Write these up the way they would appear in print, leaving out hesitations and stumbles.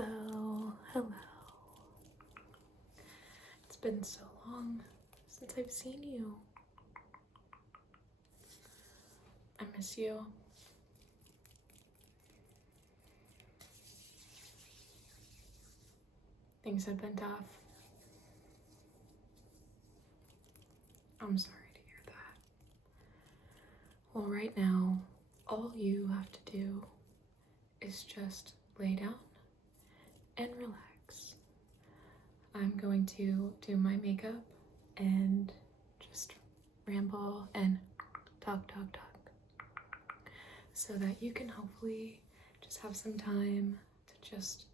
Hello, hello. It's been so long since I've seen you. I miss you. Things have been tough. I'm sorry to hear that. Well, right now, all you have to do is just lay down and relax. I'm going to do my makeup and just ramble and talk so that you can hopefully just have some time to just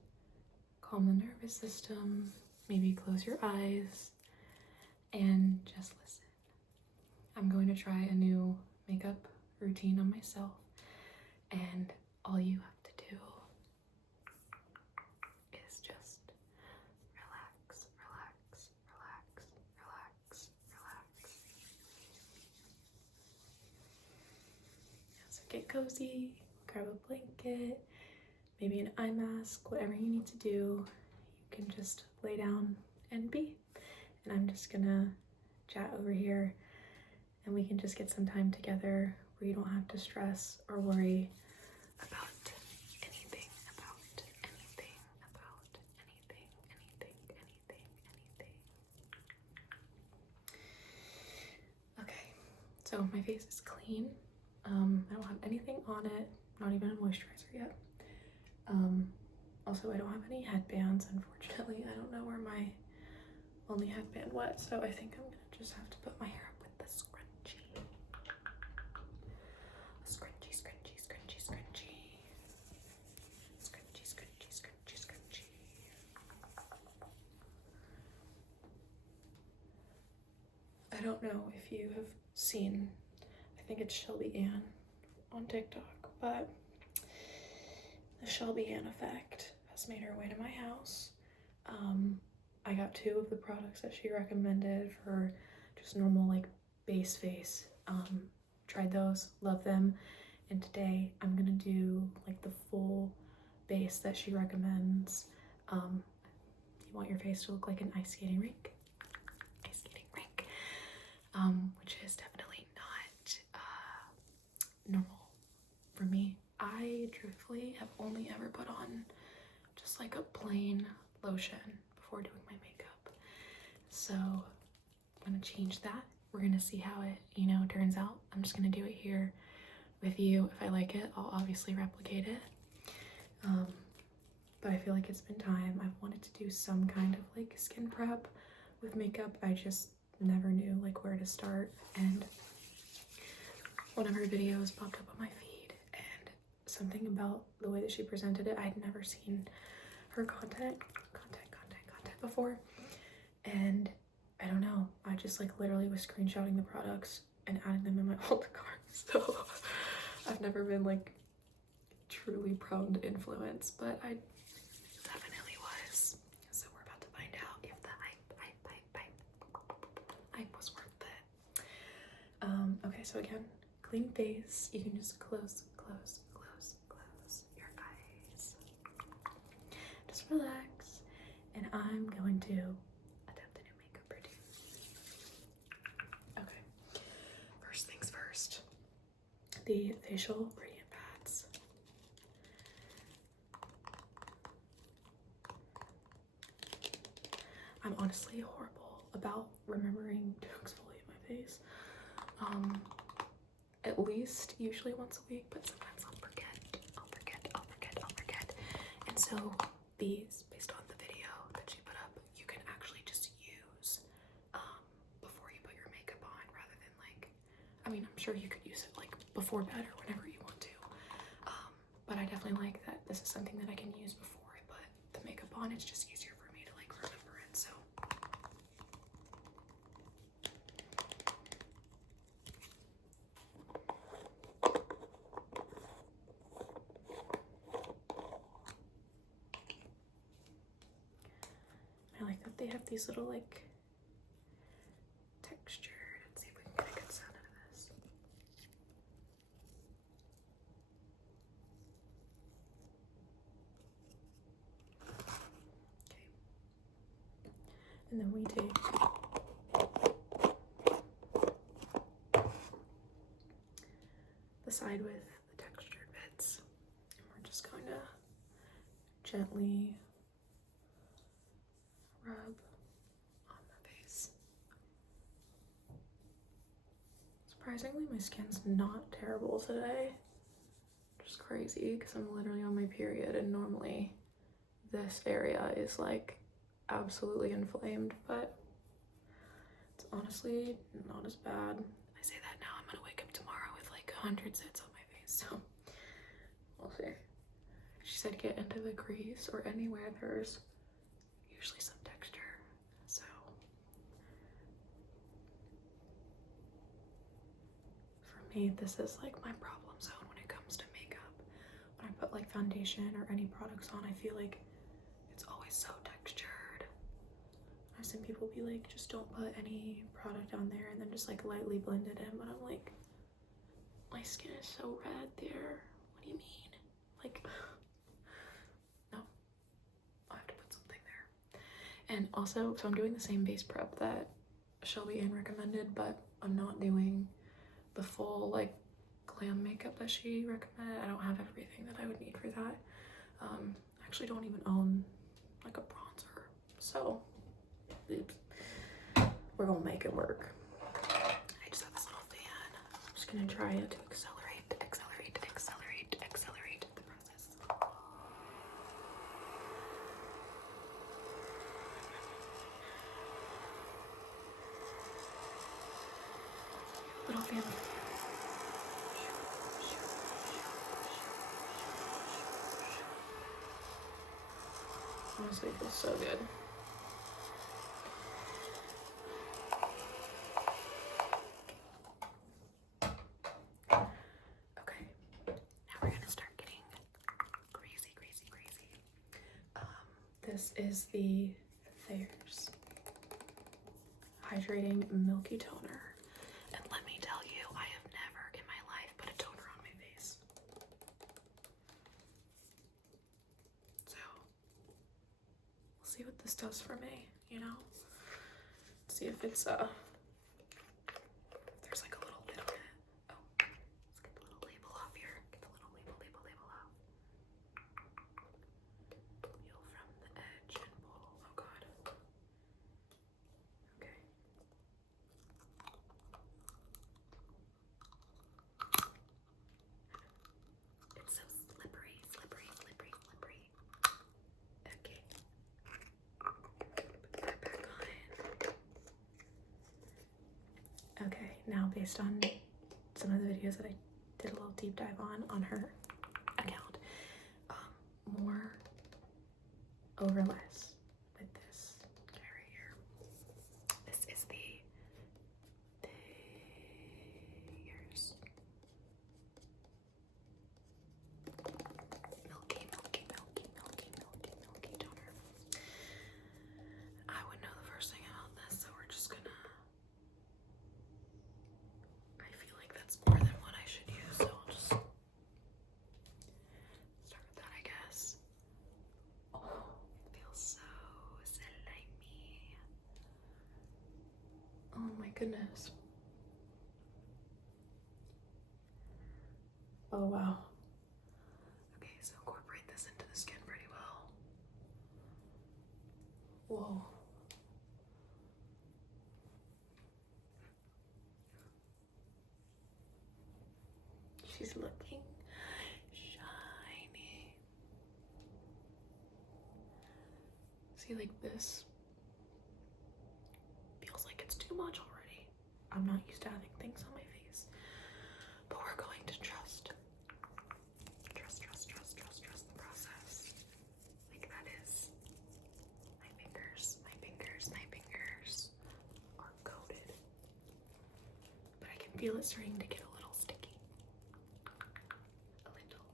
calm the nervous system, maybe close your eyes and just listen. I'm going to try a new makeup routine on myself, and all you have to do is just relax, relax, relax, relax, relax. So get cozy, grab a blanket, maybe an eye mask, whatever you need to do. You can just lay down and be. And I'm just gonna chat over here and we can just get some time together where you don't have to stress or worry about anything. Okay, so my face is clean. I don't have anything on it, not even a moisturizer yet. Also, I don't have any headbands, unfortunately. I don't know where my only headband went, so I think I'm gonna just have to put my hair up with the scrunchie. Scrunchie, scrunchie, scrunchie, scrunchie. Scrunchie, scrunchie, scrunchie, scrunchie. I don't know if you have seen, I think it's Shelby Ann on TikTok, but the Shelby Ann effect has made her way to my house. I got 2 of the products that she recommended for just normal like base face. Tried those, love them, and today I'm gonna do like the full base that she recommends. You want your face to look like an ice skating rink, which is definitely not normal for me. I truthfully have only ever put on just like a plain lotion before doing my makeup. So I'm gonna change that. We're gonna see how it, turns out. I'm just gonna do it here with you. If I like it, I'll obviously replicate it. But I feel like it's been time. I've wanted to do some kind of like skin prep with makeup. I just never knew like where to start. And one of her videos popped up on my feed, and something about the way that she presented it, I'd never seen her content before, and I don't know, I just like literally was screenshotting the products and adding them in my old cart. So I've never been like truly prone to influence, but I definitely was. So we're about to find out if the hype was worth it. Okay, so again, clean face. You can just close your eyes. Just relax, and I'm going to attempt a new makeup routine. Okay, first things first, the facial radiant pads. I'm honestly horrible about remembering to exfoliate my face. At least usually once a week, but sometimes I'll forget. And so these, based on the video that she put up, you can actually just use before you put your makeup on, rather than like, I mean, I'm sure you could use it like before bed or whenever you want to. But I definitely like that this is something that I can use before I put the makeup on. It's just easier for me to like remember it, so. I like that they have these little like texture. Let's see if we can get a good sound out of this. And then we take the side with the textured bits, and we're just going to gently rub on the face. Surprisingly, my skin's not terrible today, which is crazy because I'm literally on my period, and normally this area is like absolutely inflamed, but it's honestly not as bad. I say that now, I'm gonna wake up tomorrow with like 100 zits on my face, so we'll see. She said get into the crease or anywhere there's usually some texture, so for me this is like my problem zone when it comes to makeup. When I put like foundation or any products on, I feel like it's always so textured. I've seen people be like, just don't put any product on there and then just like lightly blend it in, but I'm like, my skin is so red there. What do you mean? Like, no, I have to put something there. And also, so I'm doing the same base prep that Shelby Ann recommended, but I'm not doing the full like glam makeup that she recommended. I don't have everything that I would need for that. I actually don't even own like a bronzer, so oops. We're gonna make it work. I just have this little fan. I'm just gonna try it to accelerate the process. Little fan. Honestly, it feels so good. Okay, now we're gonna start getting crazy. This is the Thayer's Hydrating Milky Toner. And let me tell you, I have never in my life put a toner on my face. So, we'll see what this does for me, you know? See if it's, if there's like a little bit of it. Oh, let's get the little label off here. Get the little label off. Peel from the edge and pull. Oh God. Okay. It's so slippery. Okay. Put that back on. Okay, now based on some of the videos that I did a little deep dive on her account, more over less with this guy right here. This is the Thayer's milky toner. I would know the first thing about this, so we're just gonna, I feel like that's more than what I should use, so I'll just start with that, I guess. Oh, it feels so slimy. Oh my goodness. Oh wow. Okay, so incorporate this into the skin pretty well. Whoa. She's looking shiny. See, like this feels like it's too much already. I'm not used to having things on my face, but we're going to trust the process. Like that is my fingers are coated, but I can feel it starting to get a little sticky. A little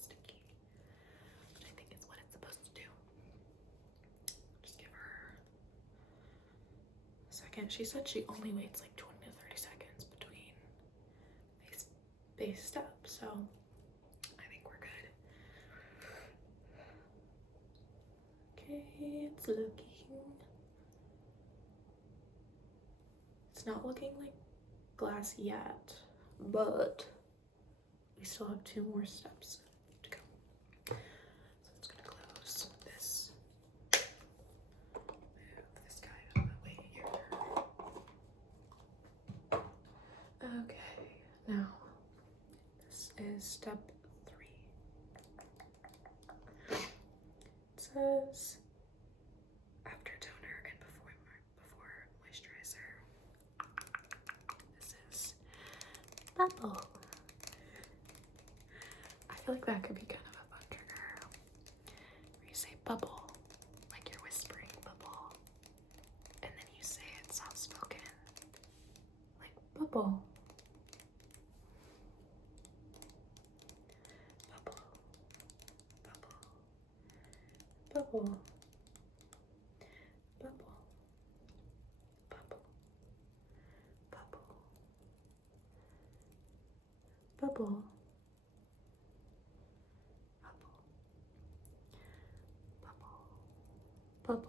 sticky, which I think is what it's supposed to do. Just give her a second. She said she only waits like 20 to 30 seconds between base steps, so I think we're good. Okay, it's looking not looking like glass yet, but we still have 2 more steps to go. So I'm just gonna close this. Move this guy out of the way here. Okay, now this is step 3. It says after toner and before moisturizer. This is bubble. I feel like that could be kind of a fun trigger. Where you say bubble, like you're whispering bubble, and then you say it soft spoken, like bubble. Bubble. Bubble. Bubble. Bubble. Bubble. Bubble. Bubble. Bubble,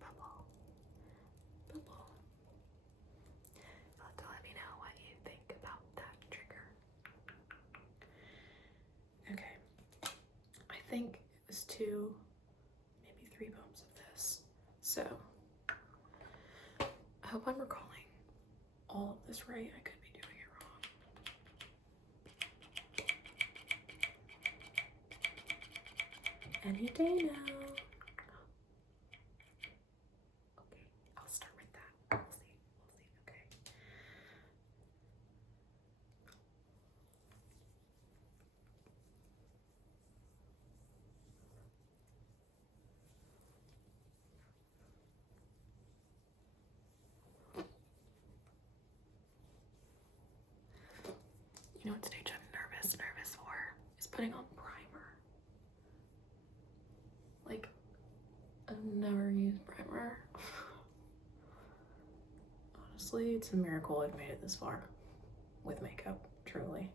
bubble, bubble. You'll have to let me know what you think about that trigger. Okay, I think it was 2, maybe 3 bumps of this. So, I hope I'm recalling all of this right. I could be doing it wrong. Any day now. You know what stage I'm nervous for is putting on primer. Like, I've never used primer. Honestly, it's a miracle I've made it this far with makeup, truly.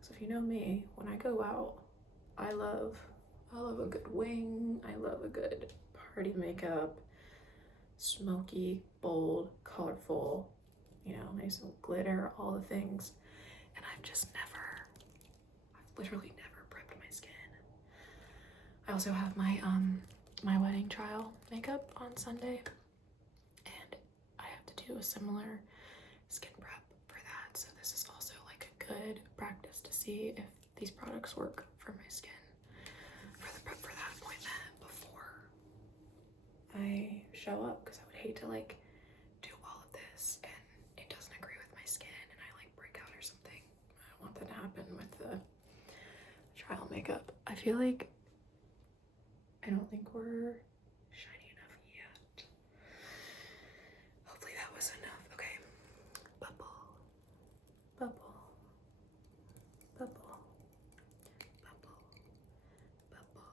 So if you know me, when I go out, I love a good wing, I love a good party makeup, smoky, bold, colorful, you know, nice and glitter, all the things. And I've literally never prepped my skin. I also have my my wedding trial makeup on Sunday, and I have to do a similar skin prep for that. So this is also like a good practice to see if these products work for my skin for the prep for that appointment before I show up, because I would hate to like do all of this and it doesn't agree with my skin and I like break out or something. I don't want that to happen with the trial makeup. I feel like I don't think we're shiny enough yet. Hopefully that was enough. Okay. Bubble. Bubble. Bubble. Bubble. Bubble.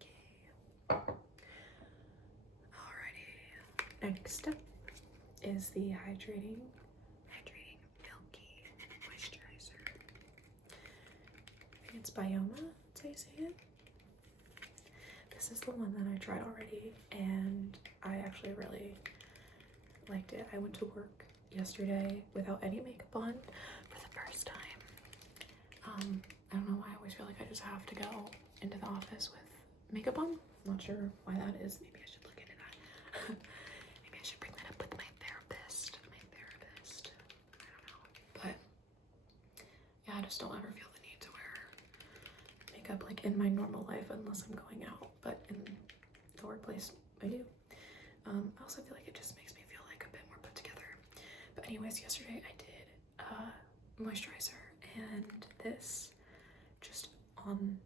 Okay. Alrighty. Next step is the hydrating milky moisturizer. I think it's Bioma, that's how you say it. This is the one that I tried already, and I actually really liked it. I went to work yesterday without any makeup on for the first time. I don't know why I always feel like I just have to go into the office with makeup on. I'm not sure why that is. Maybe I should look into that. Maybe I should bring that up with my therapist. I don't know. But yeah, I just don't ever feel the need to wear makeup like in my normal life unless I'm going out. But in the workplace, I do. I also feel like it just makes me feel like a bit more put together. But anyways, yesterday I did moisturizer and this just on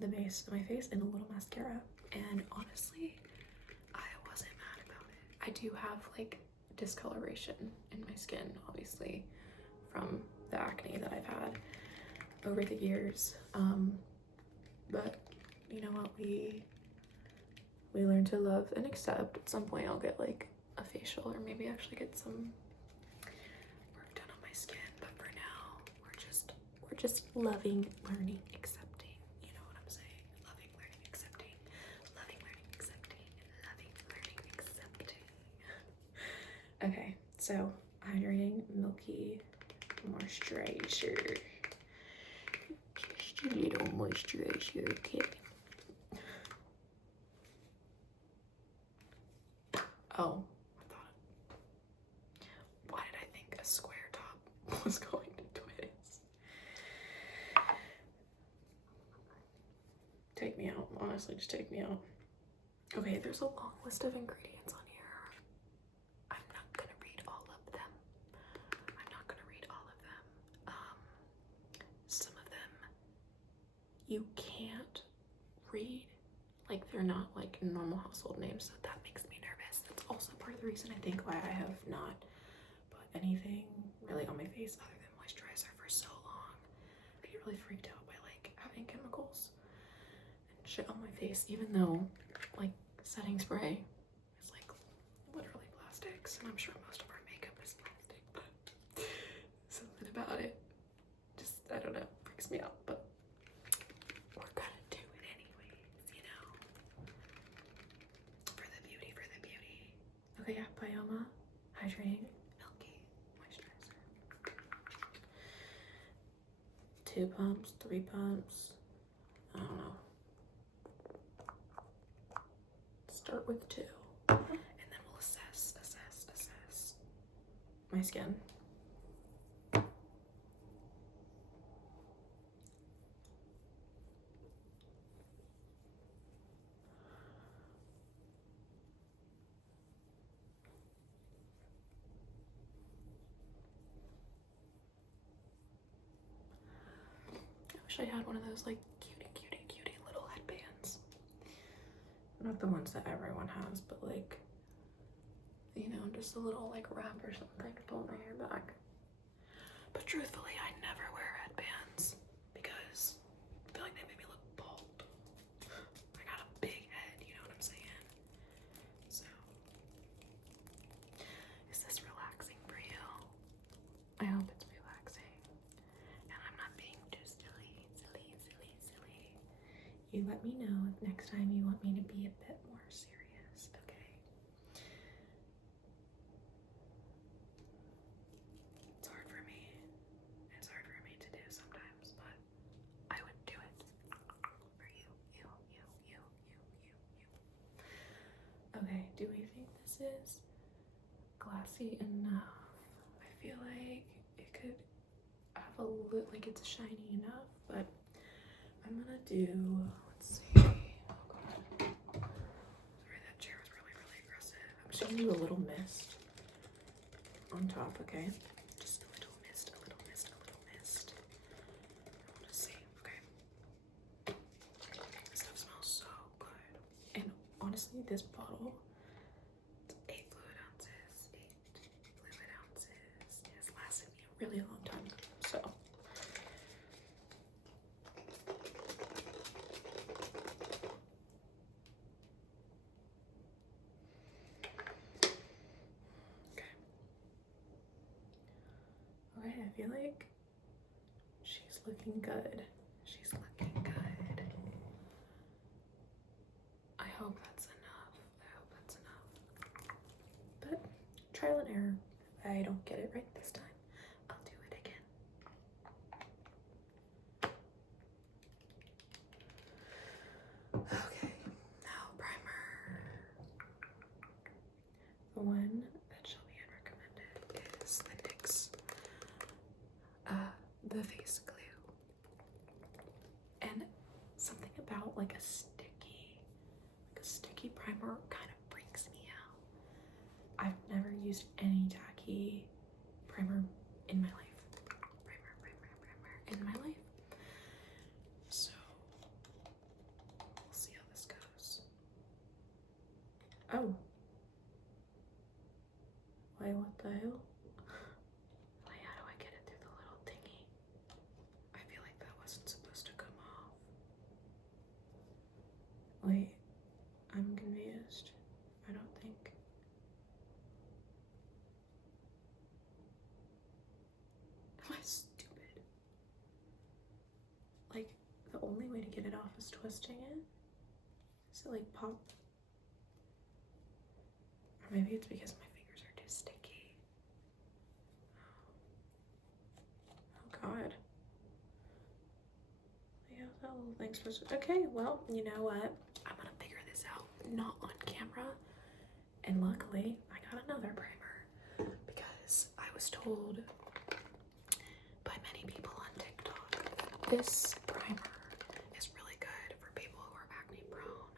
the base of my face and a little mascara. And honestly, I wasn't mad about it. I do have like discoloration in my skin, obviously, from the acne that I've had over the years. But you know what, we learn to love and accept. At some point I'll get like a facial or maybe actually get some work done on my skin, but for now we're just loving, learning, accepting. You know what I'm saying? Loving, learning, accepting So, hydrating, milky moisturizer. Just a little moisturizer, okay? Oh, why did I think a square top was going to twist? Take me out, honestly, just take me out. Okay, there's a long list of ingredients on here. I'm not gonna read all of them. Some of them you can't read. Like, they're not like normal household names, so that makes me nervous. That's also part of the reason I think why I have not put anything really on my face other than moisturizer for so long. I get really freaked out by like having chemicals and shit on my face, even though like setting spray is like literally plastics, and I'm sure most of our makeup is plastic, but something about it just, I don't know, freaks me out. But we're gonna do it anyways, you know, for the beauty, for the beauty. Okay, yeah, Bioma hydrating milky moisturizer. 2 pumps, 3 pumps, I don't know. Start with 2, and then we'll assess my skin. I wish I had one of those like cutie little headbands. Not the ones that everyone has, but like, you know, just a little like wrap or something to pull my hair back. But truthfully, I never wear headbands because I feel like they make me look bald. I got a big head, you know what I'm saying? So, is this relaxing for you? I hope it's relaxing. And I'm not being too silly. You let me know if next time you want me to be a bit more serious, okay? It's hard for me. It's hard for me to do sometimes, but I would do it for you. Okay, do we think this is glassy enough? I feel like it could have a little, like it's shiny enough, but I'm gonna do, let's see. Oh god. Sorry, that chair was really aggressive. I'm just gonna do a little mist on top, okay? Just a little mist. We'll just see, okay? This stuff smells so good. And honestly, this bottle, it's 8 fluid ounces. It's lasted me a really long time, so. Okay, I feel like she's looking good. I hope that's enough. But trial and error. If I don't get it right this time, I'll do it again. Okay, now primer. The one that Shelby Ann recommended is the NYX the face glue. And something about like a sticky primer kind of freaks me out. I've never used any tacky primer in my life. So we'll see how this goes. Oh. Wait, what the hell? Wait, how do I get it through the little thingy? I feel like that wasn't supposed to come off. Wait, I'm confused. I don't think. Am I stupid? Like, the only way to get it off is twisting it? Does it like pop? Or maybe it's because my fingers are too sticky. thanks for, okay, well, you know what? I'm gonna figure this out, not on camera. And luckily, I got another primer because I was told by many people on TikTok that this primer is really good for people who are acne prone.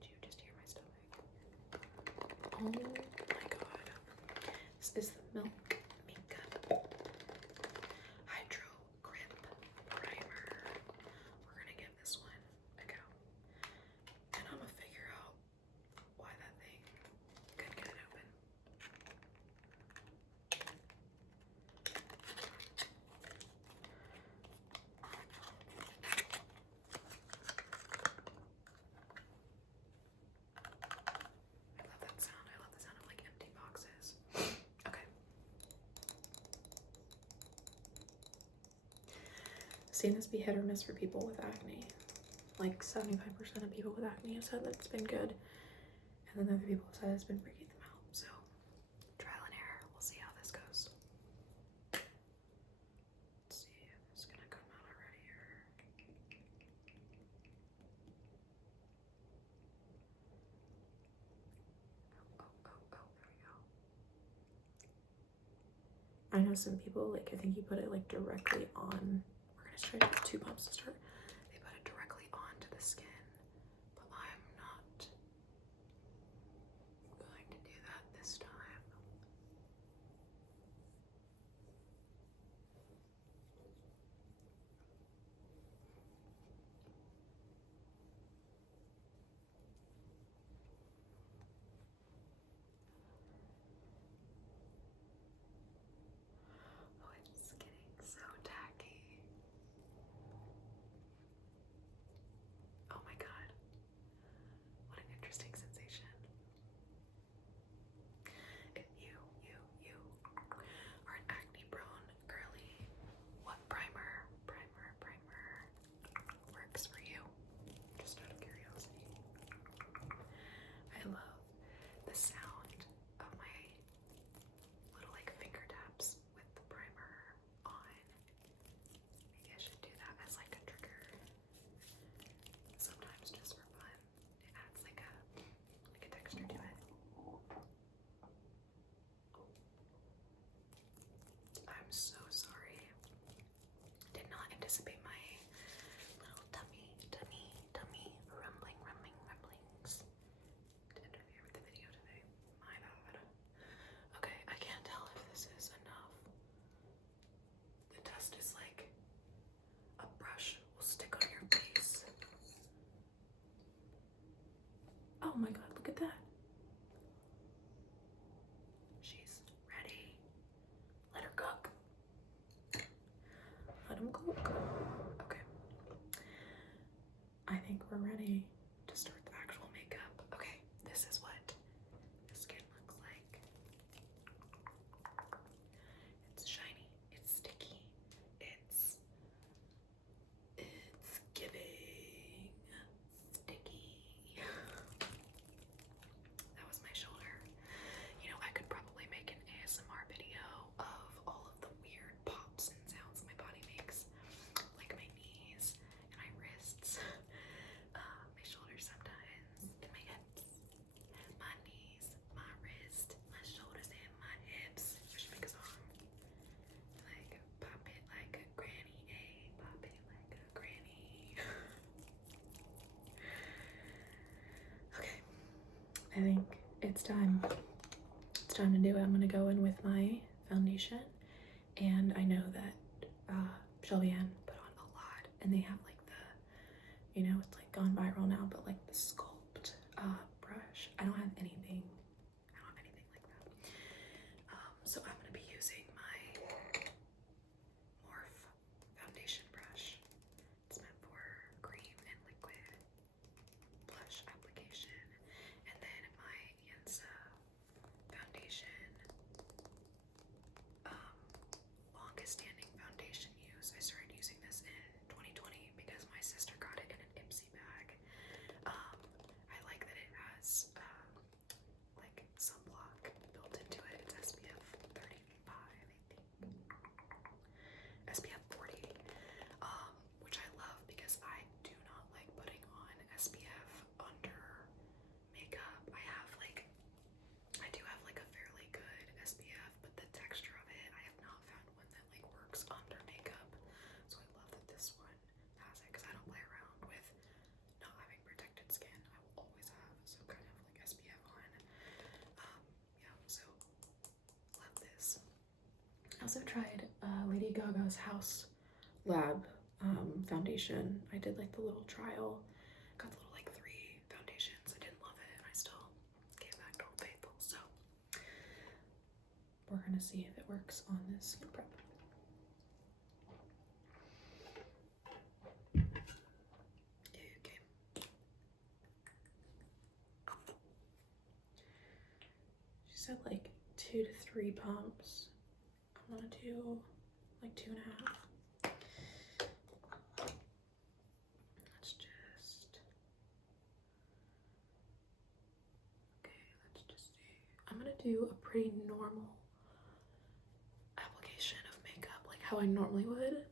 Did you just hear my stomach? Oh my god. This is the Milk Makeup Hydro Grip Primer. We're gonna give this one a go. And I'm gonna figure out why that thing couldn't get it open. I love that sound. I love the sound of like empty boxes. Okay. I've seen this be hit or miss for people with acne. Like 75% of people with acne have said that it's been good. And then other people have said it's been freaking them out. So trial and error. We'll see how this goes. Let's see if it's gonna come out already or there we go. I know some people, like, I think you put it like directly on. We're gonna try to do 2 pumps to start. They put it directly onto the skin, but I'm not going to do that this time. Oh, it's getting so tacky. Oh my god. What an interesting sensation. If you are an acne prone girly, what primer works for you? Just out of curiosity. I love the sound of my little like finger taps with the primer on. Maybe I should do that as like a trigger. Sometimes just for fun. It adds like a texture to it. I'm so sorry. Did not anticipate my little tummy rumblings to interfere with the video today. My bad. Okay, I can't tell if this is enough. The dust is like a brush will stick on your face. Oh my god, look at that. She's ready. Let her cook. Let him cook. Okay. I think we're ready to start the actual makeup. Okay, this is what the skin looks like. It's shiny, it's sticky, it's giving sticky. That was my shoulder. You know, I could probably make an ASMR video of all of the weird pops and sounds my body makes, like my knees and my wrists, my shoulders sometimes, and my hips, my knees, my wrist, my shoulders, and my hips. I should make a song. Like, pop it like a granny, pop it like a granny. Okay, I think it's time. It's time to do it. I'm gonna go in with my foundation, and I know that Shelby Ann put on a lot, and they have like the, you know, it's like gone viral now, but like the sculpt brush. I don't have anything like that. So I'm gonna be using my Morph foundation brush. It's meant for cream and liquid blush application, and then my Yensa foundation, longest standing foundation use. I started using this in 2020 because my sister got it in an Ipsy bag. I like that it has like sunblock built into it. It's SPF 35, I think. SPF 40, which I love also tried Lady Gaga's House Lab foundation. I did like the little trial. Got the little like 3 foundations. I didn't love it and I still gave back to Old Faithful. So we're gonna see if it works on this skin prep. Okay. She said like 2 to 3 pumps. I'm gonna do like 2.5. Let's just, okay, let's just see. I'm gonna do a pretty normal application of makeup, like how I normally would,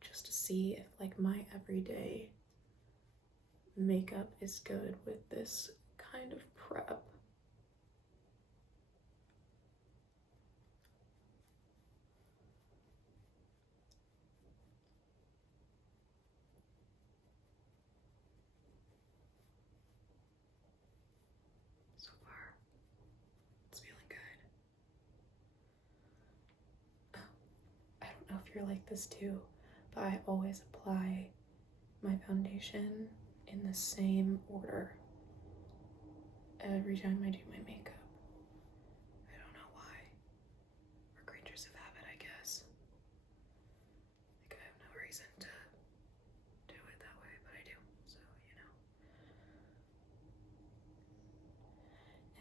just to see if like my everyday makeup is good with this kind of prep. So far, it's feeling good. I don't know if you're like this too, but I always apply my foundation in the same order every time I do my makeup. I don't know why. We're creatures of habit, I guess. Like, I have no reason to do it that way, but I do, so you know.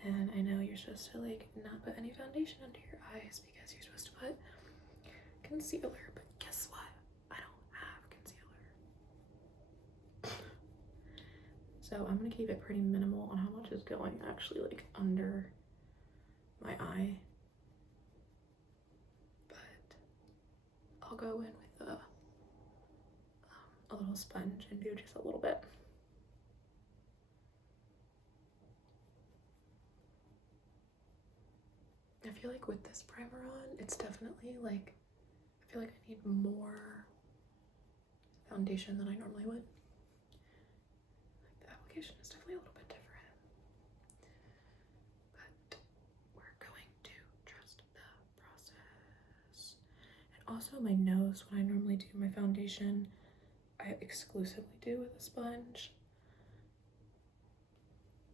And I know you're supposed to like not put any foundation under your eyes because you're supposed to put concealer, but guess what? I don't have concealer. So I'm gonna keep it pretty minimal on how much is going actually like under my eye. But I'll go in with a little sponge and do just a little bit. I feel like with this primer on, it's definitely like, I feel like I need more foundation than I normally would. Like the application is definitely a little bit different. But we're going to trust the process. And also my nose, when I normally do my foundation, I exclusively do with a sponge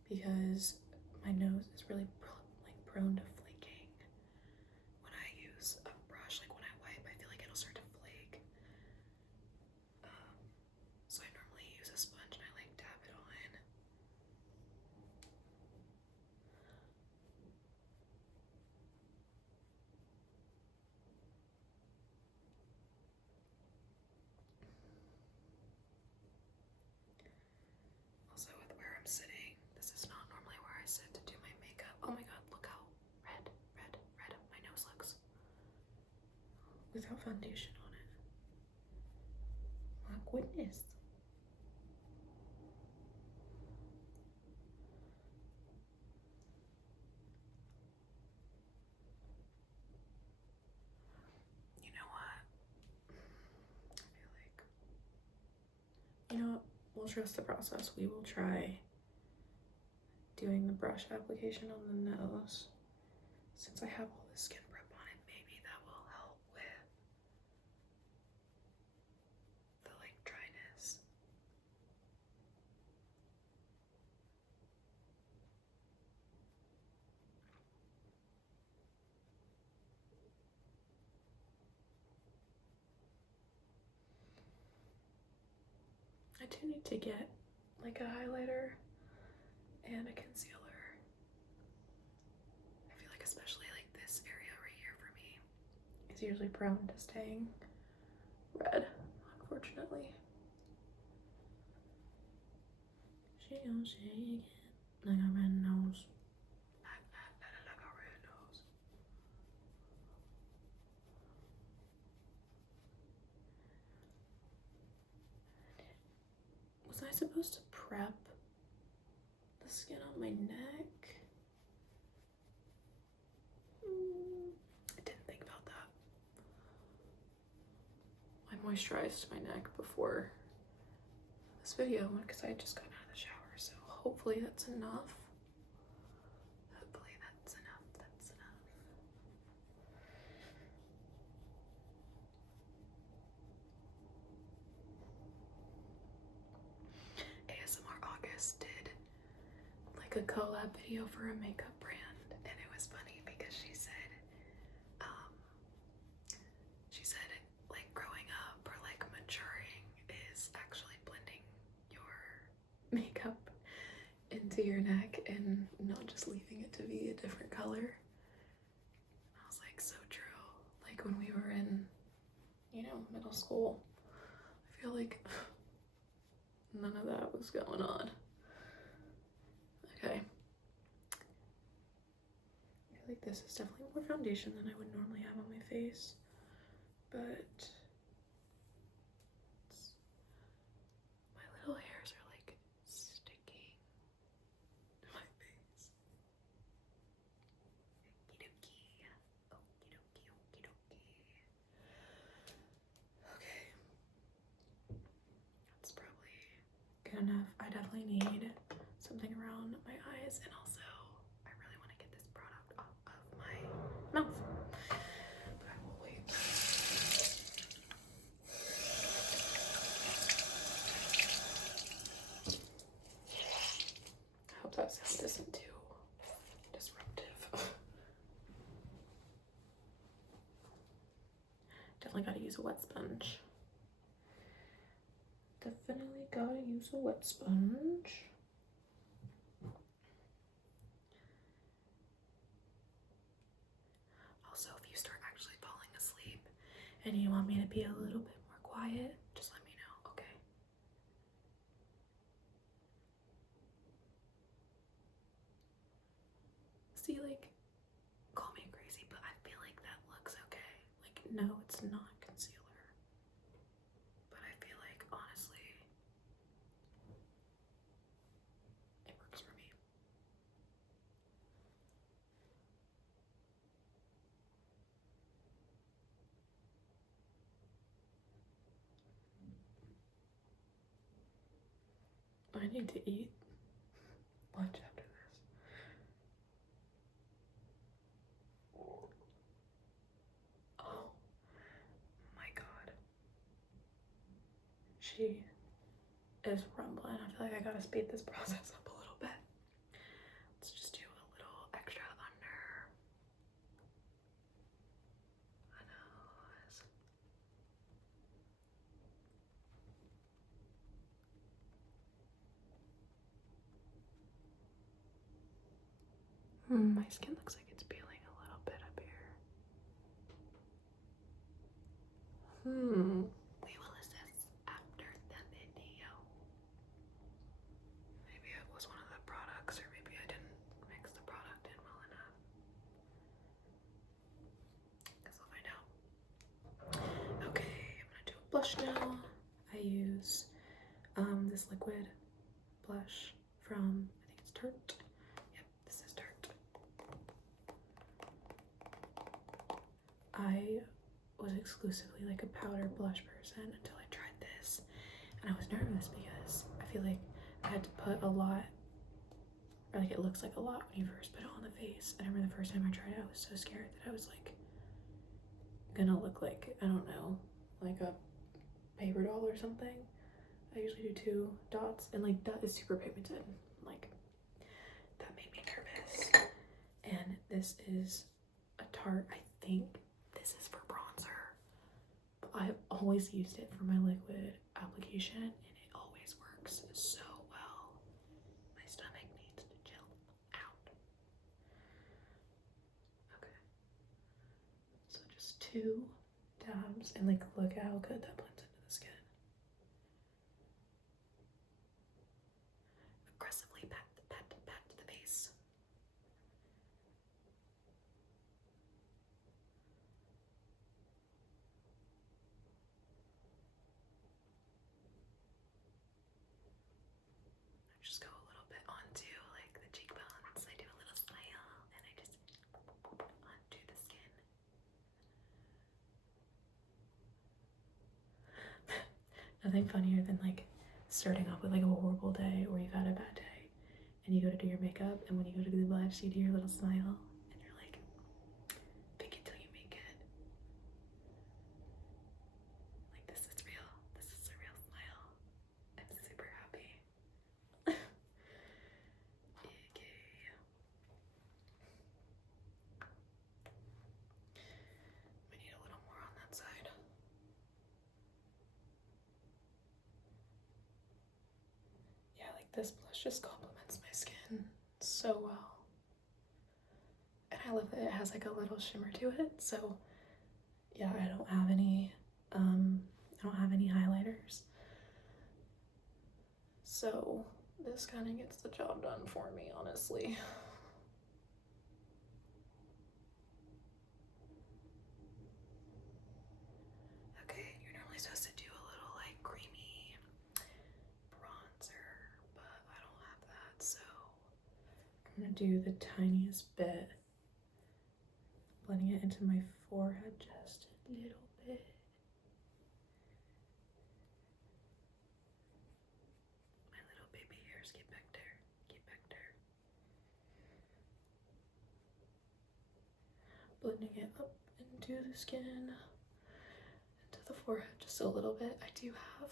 because my nose is really like prone to flaking when I use a brush. Like when I wipe, I feel like it'll start to flake. So I normally use a sponge and I like dab it on. Also with where I'm sitting, this is not normally where I sit to do my makeup. Oh my god, look how red my nose looks without foundation on it. My goodness. You know what? I feel like, you know what? We'll trust the process. We will try doing the brush application on the nose. Since I have all this skin prep on it, maybe that will help with the like dryness. I do need to get like a highlighter and a concealer. I feel like especially like this area right here for me is usually prone to staying red, unfortunately. She gon' shake it like a red nose. Like a red nose. Was I supposed to prep the skin on my neck? I didn't think about that. I moisturized my neck before this video because I had just gotten out of the shower, so hopefully that's enough. Hopefully that's enough, that's enough. like a collab video for a makeup brand, and it was funny because she said like growing up or like maturing is actually blending your makeup into your neck and not just leaving it to be a different color. I was like, so true. Like when we were in, you know, middle school, I feel like none of that was going on. Okay. I feel like this is definitely more foundation than I would normally have on my face, but my little hairs are like sticking to my face. Okie dokie. Okie dokie, okie dokie. Okay. That's probably good enough. I definitely need something around my eyes, and also I really want to get this product off of my mouth. But I will wait. I hope that sound isn't too disruptive. Definitely gotta use a wet sponge. Definitely gotta use a wet sponge. Also, if you start actually falling asleep and you want me to be a little bit more quiet, just let me know, okay? See, like, call me crazy, but I feel like that looks okay. Like, no, it's not concealer. But I feel like, honestly, it works for me. I need to eat lunch after this. Oh my god. She is rumbling. I feel like I gotta speed this process up a little bit. Let's just do a little extra under my nose. My skin looks like it's peeling a little bit up here. We will assess after the video. Maybe it was one of the products, or maybe I didn't mix the product in well enough. Guess I'll find out. Okay, I'm gonna do a blush now. I use this liquid blush from, I think it's Tarte. Yep, this is Tarte. I was exclusively like a powder blush person until I tried this, and I was nervous because I feel like I had to put a lot, or like it looks like a lot when you first put it on the face. And I remember the first time I tried it, I was so scared that I was like gonna look like, I don't know, like a paper doll or something. I usually do 2 dots, and like that is super pigmented. Like that made me nervous. And this is a Tarte. I think this is for bronzer, but I've always used it for my liquid application, and it always works so well. My stomach needs to chill out. Okay, so just 2 dabs, and like look at how good that blends into the skin. Aggressively pat the face. I just go a little bit onto like the cheekbones. I do a little smile, and I just onto the skin. Nothing funnier than like starting off with like a horrible day, or you've had a bad day, and you go to do your makeup, and when you go to do the blush, you do your little smile, and you're like, fake it till you make it. Like, this is real. This is a real smile. I'm super happy. Okay. this blush just complements my skin so well. And I love that it has like a little shimmer to it. So yeah, I don't have any highlighters. So this kind of gets the job done for me, honestly. Okay, you're normally supposed to do a little like creamy bronzer, but I don't have that, so I'm gonna do the tiniest bit, blending it into my forehead just a little bit. My little baby hairs, get back there, get back there. Blending it up into the skin, into the forehead just a little bit. I do have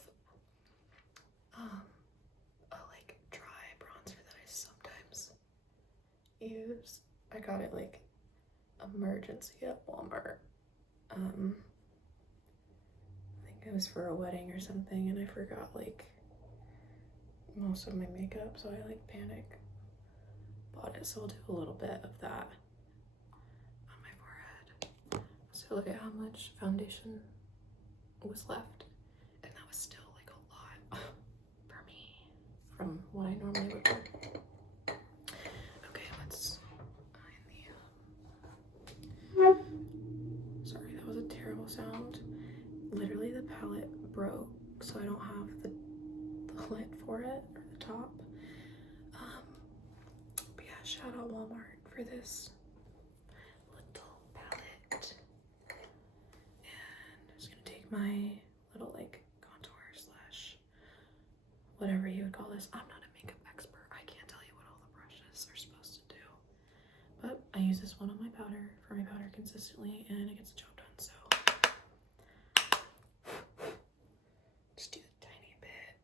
a like dry bronzer that I sometimes use. I got it like emergency at Walmart. I think it was for a wedding or something, and I forgot like most of my makeup, so I like panic bought it. So I'll do a little bit of that on my forehead. So look at how much foundation was left, and that was still like a lot for me from what I normally would do. Okay, let's find the sorry, that was a terrible sound. Literally the palette broke, so I don't have the lid for it, or the top. But yeah, shout out Walmart for this little palette. And I'm just gonna take my little like contour slash whatever you would call this. I'm not a makeup expert. I can't tell you what all the brushes are supposed to do. But I use this one on my powder for my powder consistently, and it gets the job done. So just do a tiny bit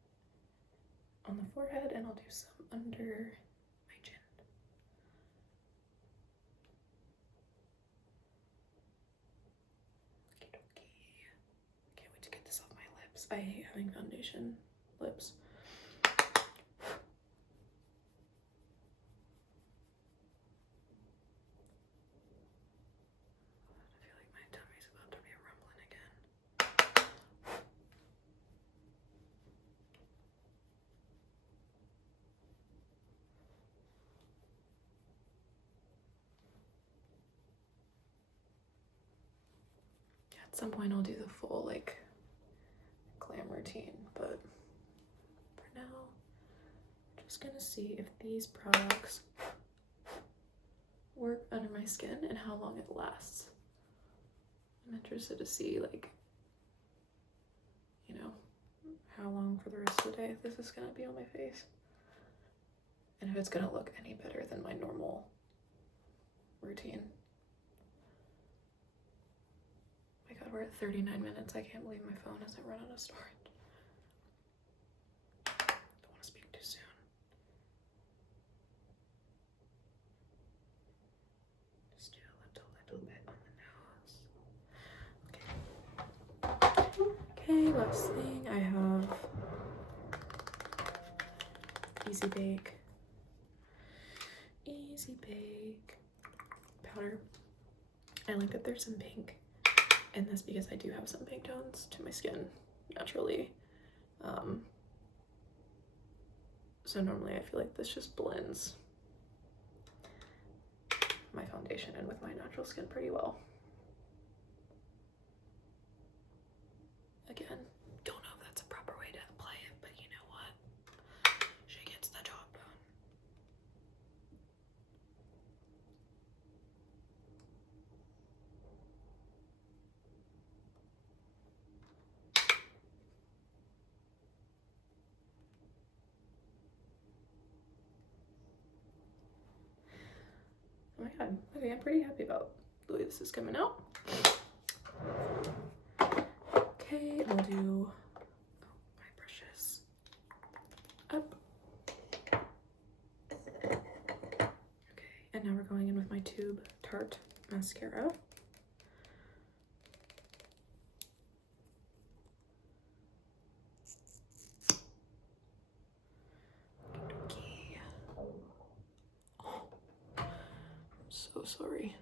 on the forehead, and I'll do some under my chin. Okie dokie. Can't wait to get this off my lips. I hate having foundation lips. I feel like my tummy's about to be rumbling again. At some point I'll do the full like glam routine, but for now I'm just gonna see if these products work under my skin and how long it lasts. I'm interested to see like, you know, how long for the rest of the day this is gonna be on my face, and if it's gonna look any better than my normal routine. Oh my god, we're at 39 minutes. I can't believe my phone hasn't run out of storage. Don't want to speak too soon. Just do a little bit on the nose. Okay, last thing I have Easy Bake powder. I like that there's some pink in this because I do have some pink tones to my skin naturally. So normally I feel like this just blends my foundation in with my natural skin pretty well. Again, don't know if that's a proper way to apply it, but you know what? She gets the job done. Oh my god, okay, I'm pretty happy about the way this is coming out. Okay, I'll do my brushes up. Okay, and now we're going in with my Tube Tarte mascara. so sorry.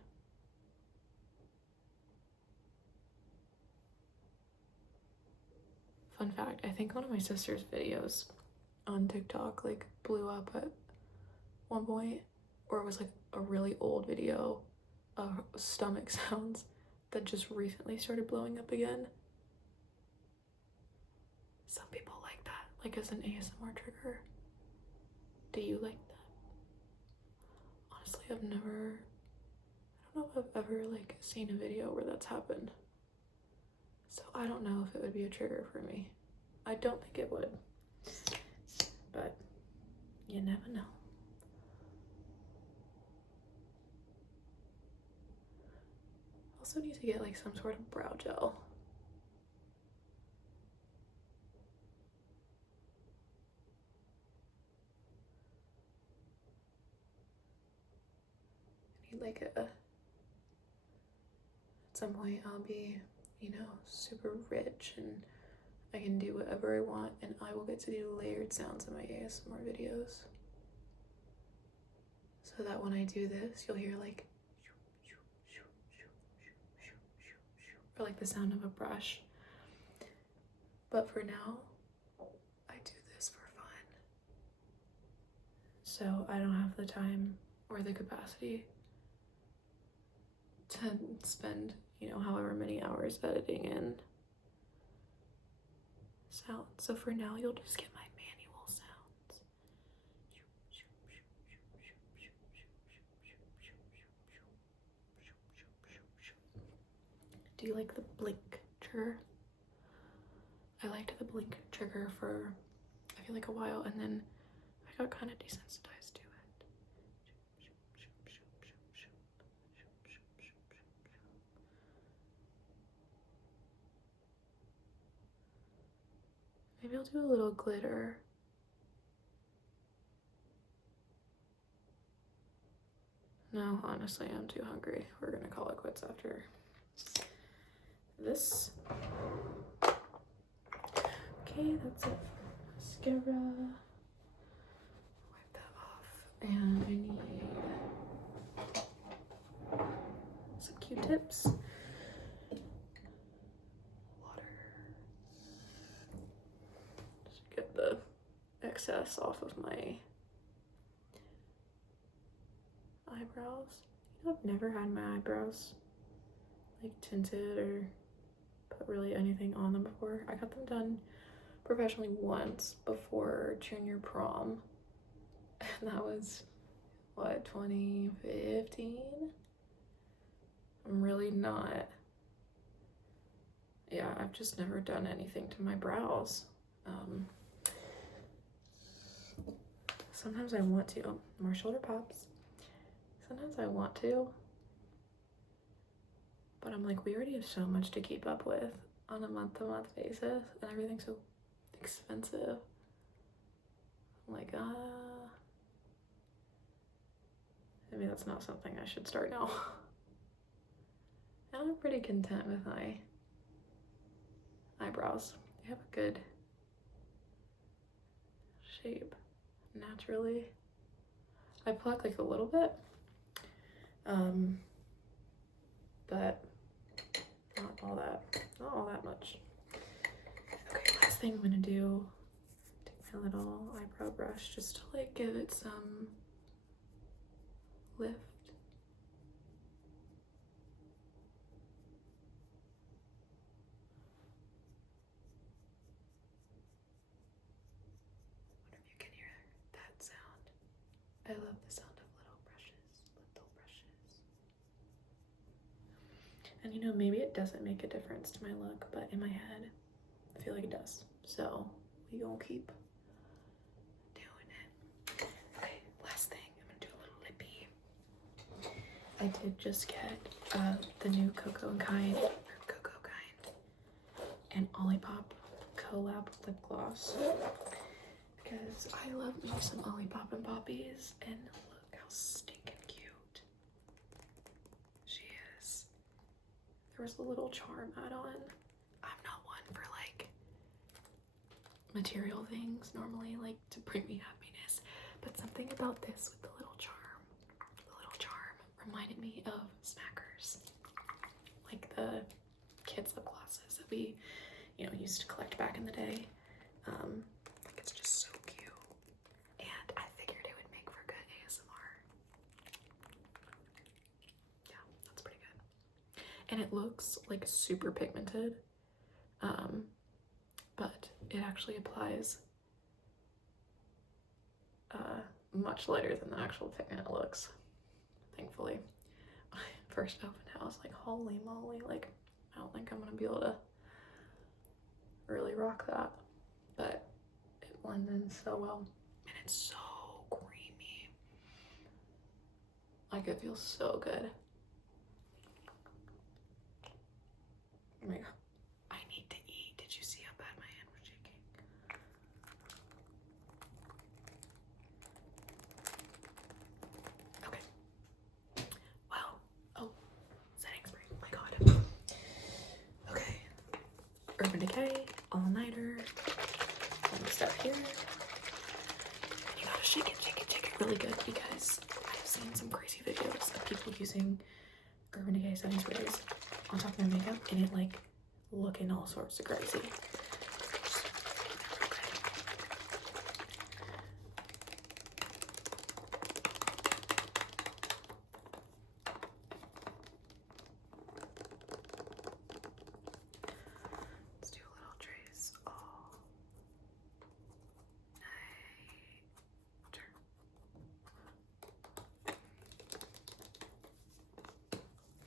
Fun fact, I think one of my sister's videos on TikTok like blew up at one point, or it was like a really old video of stomach sounds that just recently started blowing up again. Some people like that, like as an ASMR trigger. Do you like that? Honestly, I don't know if I've ever like seen a video where that's happened. So I don't know if it would be a trigger for me. I don't think it would, but you never know. Also need to get like some sort of brow gel. I need like at some point I'll be, you know, super rich and I can do whatever I want and I will get to do layered sounds in my ASMR videos. So that when I do this, you'll hear like, or like the sound of a brush. But for now, I do this for fun. So I don't have the time or the capacity to spend, you know, however many hours editing in sound. So for now, you'll just get my manual sounds. Do you like the blink trigger? I liked the blink trigger for, I feel like, a while, and then I got kind of desensitized to it. Maybe I'll do a little glitter. No, honestly, I'm too hungry. We're gonna call it quits after this. Okay, that's it for mascara. Wipe that off. And I need some Q-tips. Water. Just get the excess off of my eyebrows. You know, I've never had my eyebrows like tinted or put really anything on them before. I got them done professionally once before junior prom, and that was what, 2015? I'm really not, yeah, I've just never done anything to my brows. Sometimes I want to, oh, more shoulder pops. Sometimes I want to, but I'm like, we already have so much to keep up with on a month-to-month basis, and everything's so expensive. I'm like, maybe that's not something I should start now. And I'm pretty content with my eyebrows. They have a good shape naturally. I pluck like a little bit, but not all that much. Okay, last thing I'm gonna do, take my little eyebrow brush just to like give it some lift. Wonder if you can hear that sound. I love the sound of little brushes. And you know, maybe it doesn't make a difference to my look, but in my head, I feel like it does. So we gonna keep doing it. Okay, last thing, I'm gonna do a little lippy. I did just get the new Coco and Kind and Olipop collab lip gloss because I love me some Olipop and Poppies, and look how stinking cute she is. There was a little charm add-on. I'm not one for like material things normally, like to bring me happiness, but something about this with the little charm reminded me of Smackers, like the kids lip glosses that we, you know, used to collect back in the day. Like it's just so cute, and I figured it would make for good ASMR. Yeah, that's pretty good. And it looks like super pigmented, but it actually applies much lighter than the actual pigment looks, thankfully. When I first opened it, I was like, holy moly, like, I don't think I'm gonna be able to really rock that, but it blends in so well, and it's so creamy. Like, it feels so good. Oh my god, I need to eat. Did you see how bad my hand was shaking? Okay. Wow. Oh, setting spray. Oh my god. Okay. Urban Decay, all-nighter. Let me start here. And you gotta shake it really good, because I've seen some crazy videos of people using Urban Decay setting sprays on top of their makeup, and it like looking all sorts of crazy. Let's do a little trace all night.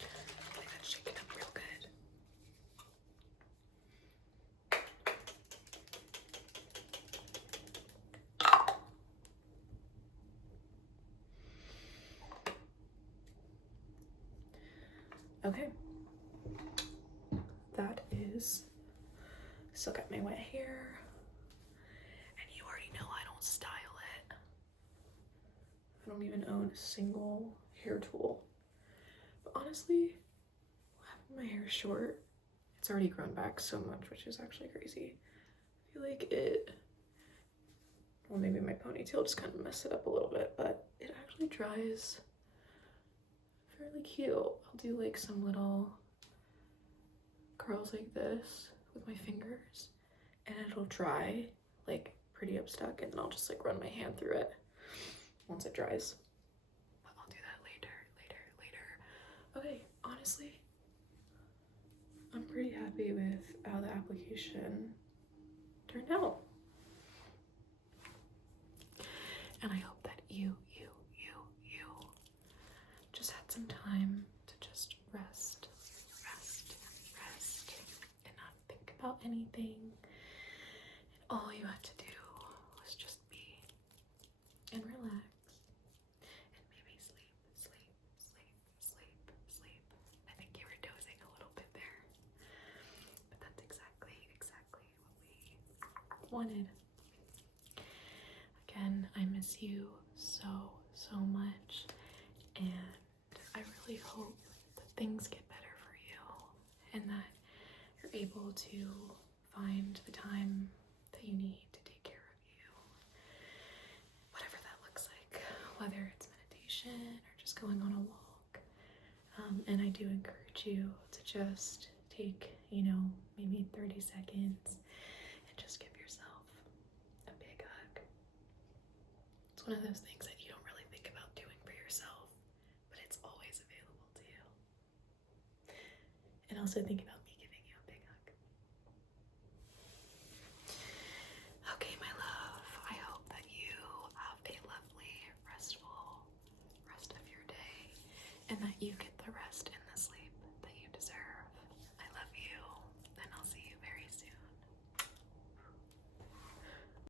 I think that's shaking up real good. Okay, that is still got my wet hair, and you already know I don't style it. I don't even own a single hair tool. But honestly, having my hair short, it's already grown back so much, which is actually crazy. I feel like it, well, maybe my ponytail just kind of messed it up a little bit, but it actually dries fairly cute. I'll do like some little curls like this with my fingers, and it'll dry like pretty up stuck, and then I'll just like run my hand through it once it dries. But I'll do that later. Okay, honestly, I'm pretty happy with how the application turned out. And I hope that you just had some time to just rest, and not think about anything. And all you had to do was just be and relax, and maybe sleep. I think you were dozing a little bit there, but that's exactly what we wanted. Again, I miss you so much, and I really hope that things get better for you, and that you're able to find the time that you need to take care of you, whatever that looks like, whether it's meditation or just going on a walk. And I do encourage you to just take, you know, maybe 30 seconds and just give yourself a big hug. It's one of those things that you don't really think about doing for yourself, but it's always available to you. And also think about me giving you a big hug. Okay, my love, I hope that you have a lovely, restful rest of your day, and that you get